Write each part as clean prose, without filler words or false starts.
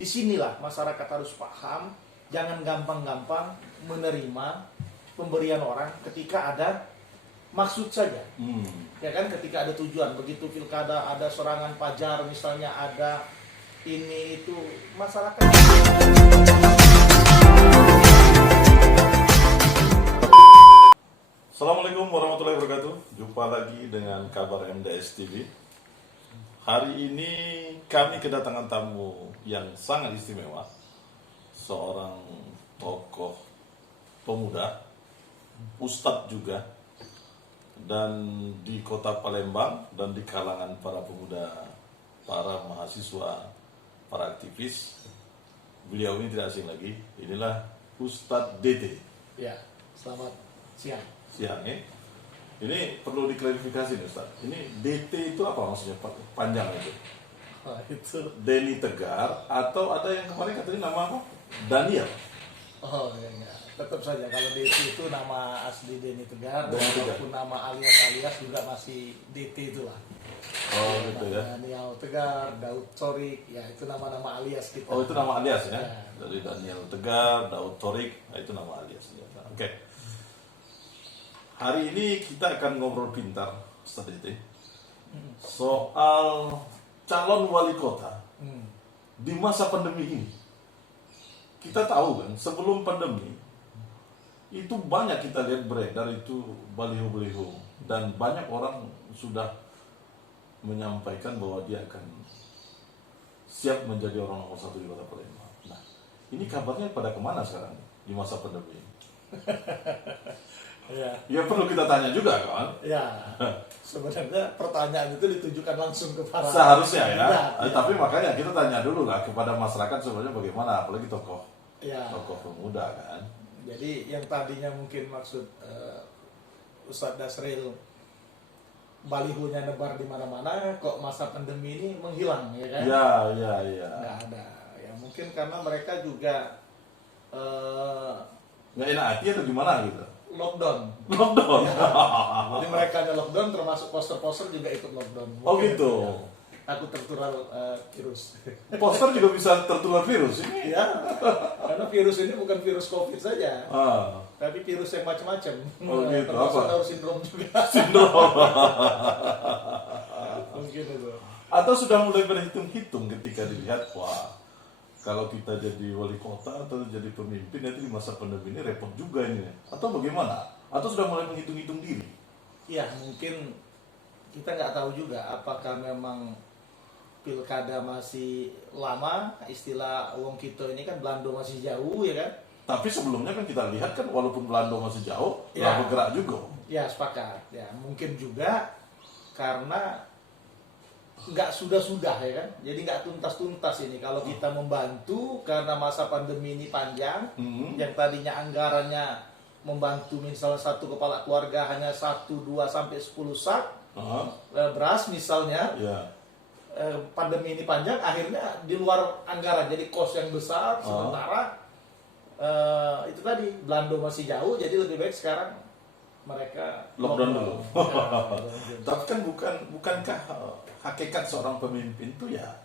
Disinilah masyarakat harus paham, jangan gampang-gampang menerima pemberian orang ketika ada maksud saja. Ya kan, ketika ada tujuan. Begitu pilkada ada serangan pajar misalnya, ada ini itu, masyarakat. Assalamualaikum warahmatullahi wabarakatuh. Jumpa lagi dengan kabar MDS TV. Hari ini kami kedatangan tamu yang sangat istimewa, seorang tokoh pemuda, ustadz juga, dan di kota Palembang dan di kalangan para pemuda, para mahasiswa, para aktivis. Beliau ini tidak asing lagi, inilah Ustadz DT. Ya, selamat siang. Siang ya. Ini perlu diklarifikasi nih Ustaz. Ini DT itu apa maksudnya? Panjang itu. Itu. Denny Tegar atau ada yang kemarin katanya nama apa? Daniel. Oh ya. Tetap saja kalau DT itu nama asli Denny Tegar, Denny Tegar. walaupun nama alias juga masih DT itulah. Oh gitu ya. Daniel Tegar, Daud Torik, ya itu nama-nama alias kita. Oh itu nama alias ya. Ya. Dari Daniel Tegar, Daud Torik, nah, itu nama alias. Oke. Hari ini kita akan ngobrol pintar, Ustaz DT, soal calon wali kota di masa pandemi ini. Kita tahu kan, sebelum pandemi itu banyak kita lihat beredar itu baliho-baliho, dan banyak orang sudah menyampaikan bahwa dia akan siap menjadi orang nomor satu di kota Palembang. Nah, ini kabarnya pada kemana sekarang di masa pandemi ini? Ya perlu kita tanya juga kan? Ya, sebenarnya pertanyaan itu ditujukan langsung kepada Seharusnya ya. kandidat, Tapi makanya kita tanya dulu lah kepada masyarakat sebenarnya bagaimana, apalagi tokoh pemuda kan. Jadi yang tadinya mungkin maksud Ustadz Dasril balihonya nebar di mana-mana, kok masa pandemi ini menghilang ya kan? Ya. Nggak ada. Ya mungkin karena mereka juga Nggak enak hati atau gimana gitu? lockdown. Ya. Jadi mereka ada lockdown, termasuk poster-poster juga ikut lockdown. Oh gitu. Ya, aku tertular virus. Poster juga bisa tertular virus ini. Ya, karena virus ini bukan virus COVID saja, tapi virus yang macam-macam. Oh gitu. Termasuk Apa? Down syndrome juga. Sindrom. Mungkin itu. Atau sudah mulai berhitung-hitung ketika dilihat, wah, kalau kita jadi wali kota atau jadi pemimpin nanti di masa pandemi ini repot juga ini. Atau bagaimana? Atau sudah mulai menghitung-hitung diri? Ya, mungkin kita nggak tahu juga apakah memang pilkada masih lama, istilah wong kita ini kan Belando masih jauh ya kan? Tapi sebelumnya kan kita lihat kan walaupun Belanda masih jauh, Ya. bergerak juga. Ya, sepakat. Ya, mungkin juga karena nggak sudah ya kan, jadi nggak tuntas ini kalau kita membantu karena masa pandemi ini panjang. Yang tadinya anggarannya membantu misalnya satu kepala keluarga hanya 1, 2 sampai 10 sak beras misalnya. Ya. Pandemi ini panjang, akhirnya di luar anggaran, jadi kos yang besar. Sementara itu tadi Belanda masih jauh, jadi lebih baik sekarang mereka Lockdown dulu. Ya, Tapi kan bukankah hakikat seorang pemimpin itu ya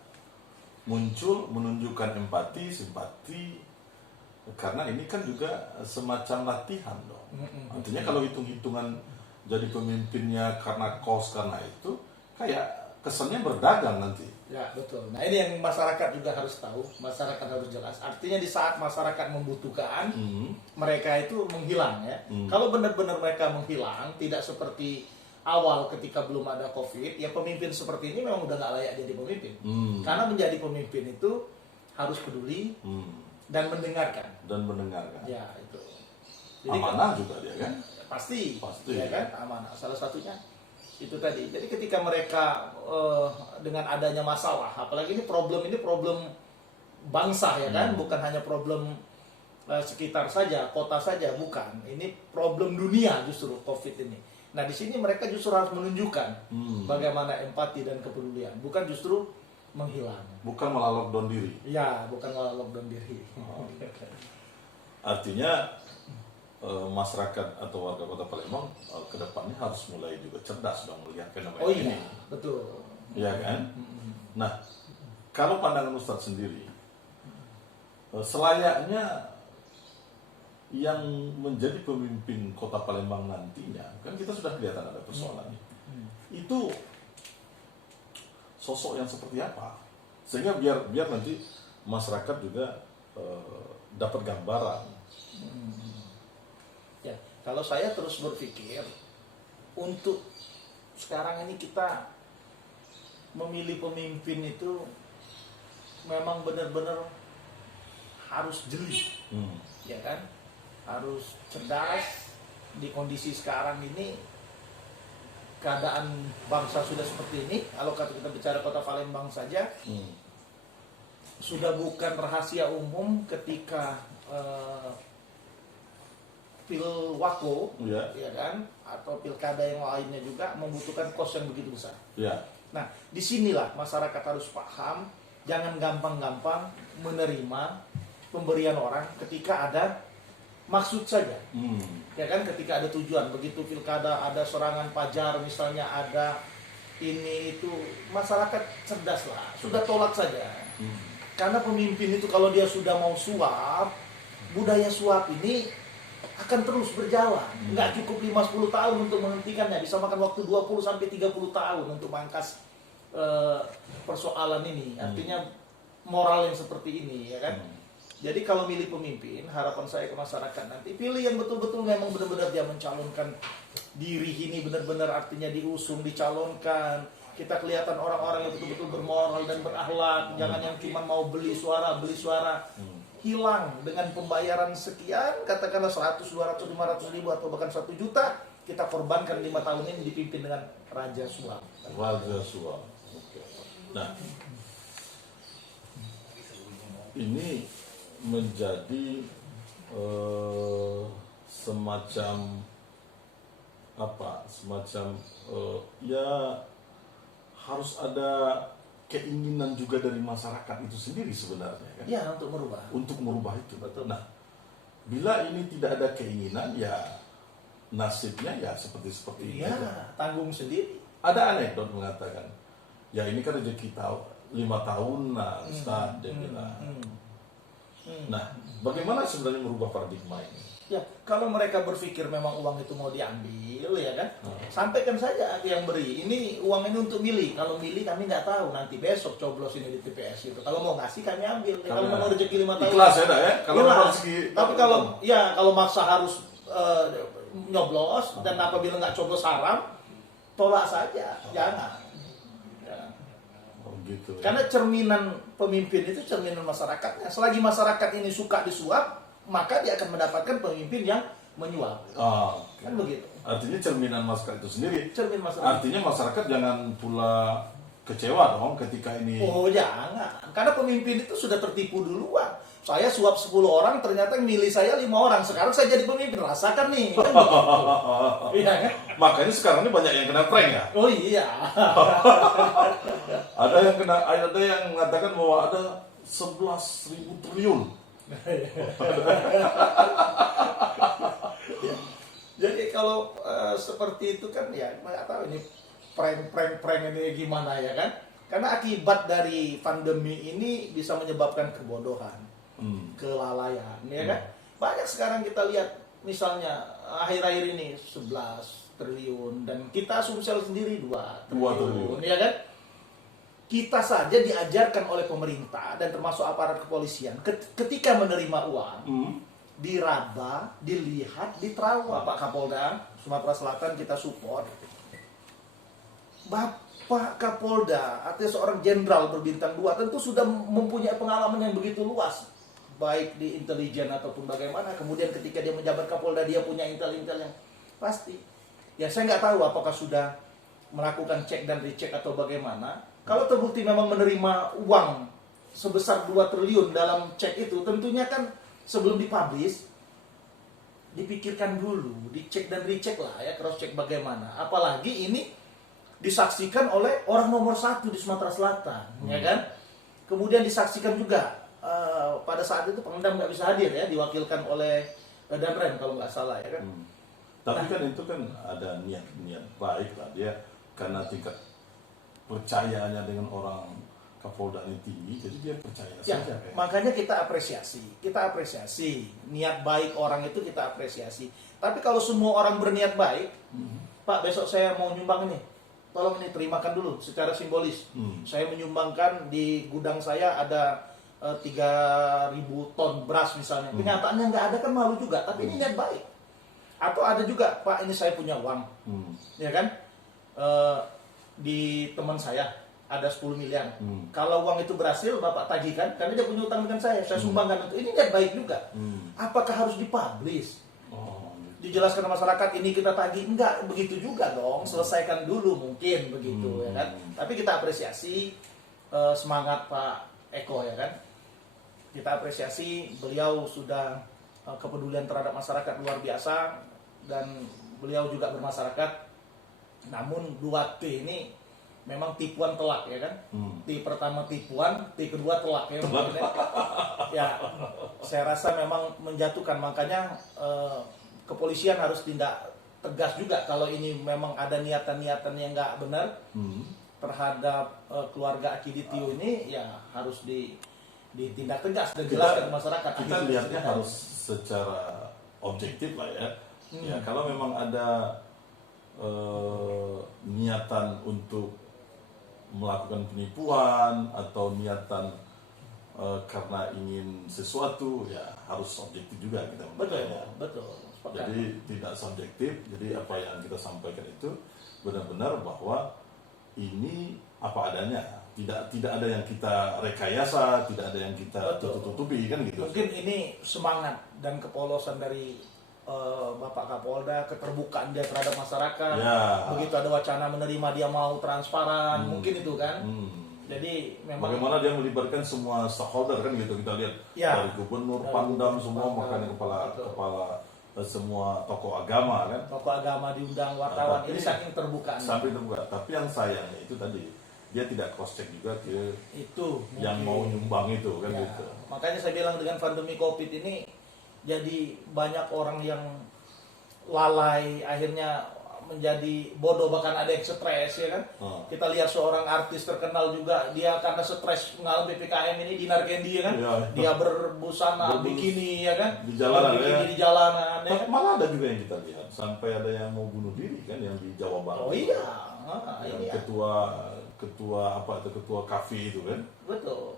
muncul menunjukkan empati, simpati, karena ini kan juga semacam latihan dong. Artinya kalau hitung-hitungan jadi pemimpinnya karena kos, karena itu kayak kesannya berdagang nanti. Ya betul. Nah ini yang masyarakat juga harus tahu, masyarakat harus jelas. Artinya di saat masyarakat membutuhkan, mereka itu menghilang ya. Kalau benar-benar mereka menghilang, tidak seperti awal ketika belum ada COVID, ya pemimpin seperti ini memang udah nggak layak jadi pemimpin. Karena menjadi pemimpin itu harus peduli dan mendengarkan. Ya itu. Jadi, Amanah juga dia kan? Pasti. Ya kan, amanah. Salah satunya itu tadi. Jadi ketika mereka dengan adanya masalah, apalagi ini problem bangsa ya kan, bukan hanya problem sekitar saja, kota saja, bukan. Ini problem dunia justru COVID ini. Nah di sini mereka justru harus menunjukkan bagaimana empati dan kepedulian, bukan justru menghilang. Bukan malah lockdown diri. Ya, bukan malah lockdown diri. Artinya masyarakat atau warga kota Palembang ke depannya harus mulai juga cerdas dong melihat fenomena ini. Oh iya, betul. Iya kan? Nah, kalau pandangan Ustadz sendiri, selayaknya yang menjadi pemimpin Kota Palembang nantinya, kan kita sudah kelihatan ada persoalannya. Itu sosok yang seperti apa? Sehingga biar nanti masyarakat juga dapat gambaran. Ya, kalau saya terus berpikir untuk sekarang ini kita memilih pemimpin itu memang benar-benar harus jeli, ya kan? Harus cerdas. Di kondisi sekarang ini keadaan bangsa sudah seperti ini. Kalau kita bicara Kota Palembang saja, sudah bukan rahasia umum ketika pilwako, ya kan, atau pilkada yang lainnya juga membutuhkan kos yang begitu besar. Nah, disinilah masyarakat harus paham, jangan gampang-gampang menerima pemberian orang ketika ada maksud saja. Ya kan, ketika ada tujuan. Begitu pilkada ada serangan pajar misalnya, ada ini itu, masyarakat cerdas lah, sudah tolak saja. Karena pemimpin itu kalau dia sudah mau suap, budaya suap ini akan terus berjalan. Nggak cukup 5-10 tahun untuk menghentikannya, bisa makan waktu 20-30 tahun untuk mangkas persoalan ini. Artinya moral yang seperti ini, ya kan. Jadi kalau milih pemimpin, harapan saya ke masyarakat nanti, pilih yang betul-betul memang benar-benar dia mencalonkan diri ini, benar-benar artinya diusung, dicalonkan. Kita kelihatan orang-orang yang betul-betul bermoral dan berakhlak, jangan yang cuma mau beli suara. Hilang dengan pembayaran sekian, katakanlah 100, 200, 500 ribu atau bahkan 1 juta, kita korbankan 5 tahun ini dipimpin dengan Raja Suap. Raja Suap. Nah, ini menjadi semacam ya harus ada keinginan juga dari masyarakat itu sendiri sebenarnya kan? Ya, untuk merubah itu. Betul. Nah, bila ini tidak ada keinginan, ya nasibnya ya seperti ini. Ya, tanggung sendiri. Ada anekdot mengatakan, ya ini kan rezeki 5 tahun lah, Ustaz, dia bilang. Nah, bagaimana sebenarnya merubah paradigma ini? Ya, kalau mereka berpikir memang uang itu mau diambil, ya kan, sampaikan saja ke yang beri. Ini uang ini untuk milih. Kalau milih kami nggak tahu, nanti besok coblos ini di TPS itu. Kalau mau ngasih kami ambil. Kalau mau rezeki 5 tahun. Ikhlas ya, kalau rezeki. Tapi kalau maksa harus nyoblos dan apabila nggak coblos haram, tolak saja, jangan. Gitu, Karena cerminan pemimpin itu cerminan masyarakatnya. Selagi masyarakat ini suka disuap, maka dia akan mendapatkan pemimpin yang menyuap. Kan begitu. Artinya cerminan masyarakat itu sendiri. Cermin masyarakat. Artinya masyarakat jangan pula kecewa dong ketika ini. Oh, jangan. Karena pemimpin itu sudah tertipu duluan. Saya suap 10 orang, ternyata yang milih saya 5 orang. Sekarang saya jadi pemimpin, rasakan nih. Kan iya kan? Makanya sekarang ini banyak yang kena prank ya. Oh iya. Ada yang mengatakan bahwa ada 11.000 triliun. Jadi kalau seperti itu kan ya nggak tahu ini prank ini gimana ya kan? Karena akibat dari pandemi ini bisa menyebabkan kebodohan, kelalaian, ya kan? Banyak sekarang kita lihat misalnya akhir-akhir ini 11 triliun dan kita Sumsel sendiri 2 triliun, ya kan? Kita saja diajarkan oleh pemerintah dan termasuk aparat kepolisian ketika menerima uang diraba, dilihat, diterawang. Pak Kapolda Sumatera Selatan kita support. Bapak Kapolda artinya seorang jenderal berbintang 2 tentu sudah mempunyai pengalaman yang begitu luas baik di intelijen ataupun bagaimana. Kemudian ketika dia menjabat Kapolda dia punya intel-intel yang pasti. Ya saya nggak tahu apakah sudah melakukan cek dan recheck atau bagaimana. Kalau terbukti memang menerima uang sebesar 2 triliun dalam cek itu, tentunya kan sebelum dipublish, dipikirkan dulu, dicek dan recheck lah ya, cross check bagaimana. Apalagi ini disaksikan oleh orang nomor 1 di Sumatera Selatan, ya kan? Kemudian disaksikan juga pada saat itu Pangdam nggak bisa hadir ya, diwakilkan oleh Danrem kalau nggak salah ya kan. Tapi kan itu kan ada niat baik lah dia karena tingkat percayaannya dengan orang Kapolda ini tinggi, jadi dia percaya Ya, saja. Kayak. makanya kita apresiasi niat baik orang itu kita apresiasi. Tapi kalau semua orang berniat baik, Pak besok saya mau nyumbang ini, tolong ini terimakan dulu secara simbolis. Saya menyumbangkan di gudang saya ada 3.000 ton beras misalnya. Kenyataannya nggak ada kan malu juga, tapi ini niat baik. Atau ada juga, Pak ini saya punya uang, ya kan, di teman saya ada 10 miliar. Kalau uang itu berhasil Bapak tagihkan, karena dia punya utang dengan saya sumbangkan untuk ini niat baik juga. Apakah harus dipublish? Dijelaskan ke masyarakat ini kita tagih? Enggak begitu juga dong, selesaikan dulu mungkin begitu ya kan. Tapi kita apresiasi semangat Pak Eko ya kan. Kita apresiasi beliau sudah kepedulian terhadap masyarakat luar biasa dan beliau juga bermasyarakat. Namun 2T ini memang tipuan telak ya kan. T pertama tipuan, T kedua telak ya. Ya, saya rasa memang menjatuhkan, makanya kepolisian harus tindak tegas juga kalau ini memang ada niatan-niatan yang nggak benar terhadap keluarga Akiditio ini, ya harus ditindak tegas dan jelaskan ke masyarakat. Kita lihatnya harus secara objektif lah ya. Ya kalau memang ada niatan untuk melakukan penipuan atau niatan karena ingin sesuatu, ya harus objektif juga kita Betul, betul. Jadi tidak subjektif. Jadi apa yang kita sampaikan itu benar-benar bahwa ini apa adanya. Tidak ada yang kita rekayasa, tidak ada yang kita tutup-tutupi kan gitu. Mungkin ini semangat dan kepolosan dari Bapak Kapolda, keterbukaan dia terhadap masyarakat. Ya. Begitu ada wacana menerima dia mau transparan, mungkin itu kan. Jadi memang bagaimana dia melibatkan semua stakeholder kan gitu, kita lihat dari gubernur, Pangdam, semua makanya kepala semua tokoh agama kan. Tokoh agama diundang, wartawan, ini saking terbuka. Sampai terbuka. Tapi yang sayangnya itu tadi dia tidak cross check juga ke itu yang mau nyumbang itu kan gitu. Makanya saya bilang dengan pandemi Covid ini jadi banyak orang yang lalai, akhirnya menjadi bodoh, bahkan ada yang stres ya kan. Kita lihat seorang artis terkenal juga, dia karena stres mengalami PPKM ini, Dinar Kendi ya kan. Dia berbusana bikini ya kan. Di jalanan ya. Di jalanan ya kan. Malah ada juga yang kita lihat sampai ada yang mau bunuh diri kan, yang di Jawa Barat. Oh iya. Yang ketua kafe itu kan. Betul.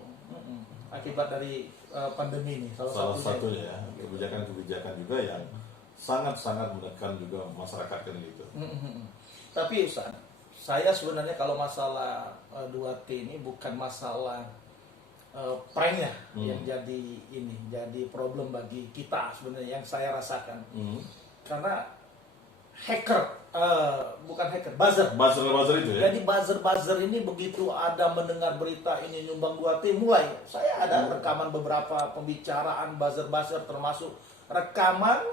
Akibat dari pandemi ini salah satunya ya. Kebijakan-kebijakan juga yang sangat-sangat menekan juga masyarakat kan gitu. Tapi Ustaz, saya sebenarnya kalau masalah 2T ini bukan masalah prank ya yang jadi problem bagi kita sebenarnya, yang saya rasakan. Karena buzzer itu ya. Jadi buzzer ini begitu ada mendengar berita ini nyumbang 2T, mulai saya ada rekaman beberapa pembicaraan buzzer termasuk rekaman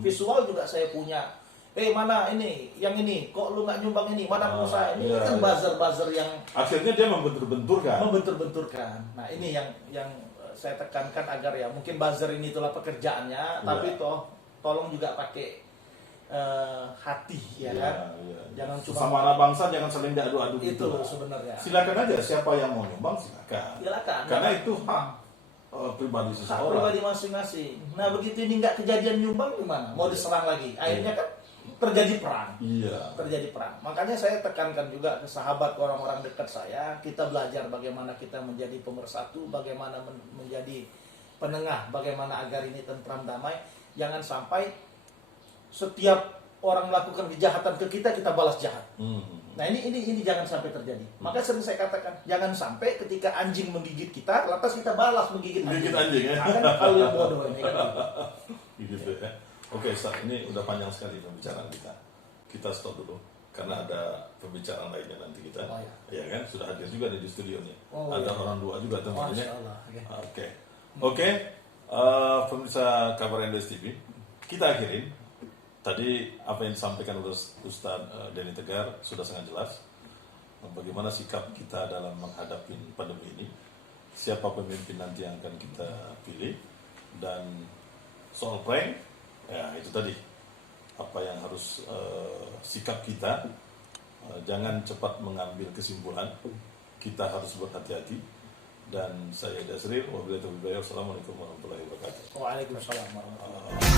visual juga saya punya. Mana ini, yang ini, kok lu nggak nyumbang ini, mana pengusaha ini, kan buzzer yang akhirnya dia membentur-benturkan. Nah ini yang saya tekankan agar ya mungkin buzzer ini itulah pekerjaannya, tapi tolong juga pakai hati ya kan. Jangan cuma sama anak bangsa jangan saling diadu-adu itu gitu. Sebenarnya. Silakan aja siapa yang mau nyumbang silakan. Karena itu hak pribadi seseorang. Hak pribadi masing-masing. Nah begitu ini nggak kejadian nyumbang gimana? Mau diserang lagi? Akhirnya kan terjadi perang. Terjadi perang. Makanya saya tekankan juga ke sahabat, orang-orang dekat saya, kita belajar bagaimana kita menjadi pemersatu, bagaimana menjadi penengah, bagaimana agar ini tentram damai. Jangan sampai setiap orang melakukan kejahatan ke kita balas jahat. Nah ini jangan sampai terjadi. Maka sering saya katakan, jangan sampai ketika anjing menggigit kita, lantas kita balas menggigit anjing ya. Nah, kan hal yang bodoh ini kan. Gitu ya. Oke, Ustaz, ini udah panjang sekali pembicaraan kita. Kita stop dulu karena ada pembicaraan lainnya nanti kita. Ya kan, sudah hadir juga di studionya. Ada orang dua juga teman-temannya. Oke. Pemirsa Kabar NDS TV, kita akhirin. Tadi apa yang disampaikan oleh Ustaz Denny Tegar sudah sangat jelas. Bagaimana sikap kita dalam menghadapi pandemi ini, siapa pemimpin nanti yang akan kita pilih, dan soal prank, ya itu tadi apa yang harus sikap kita. Jangan cepat mengambil kesimpulan, kita harus berhati-hati Dan saya Dasril, wabillahi taufiq wal hidayah. Assalamualaikum warahmatullahi wabarakatuh. Waalaikumsalam warahmatullahi wabarakatuh.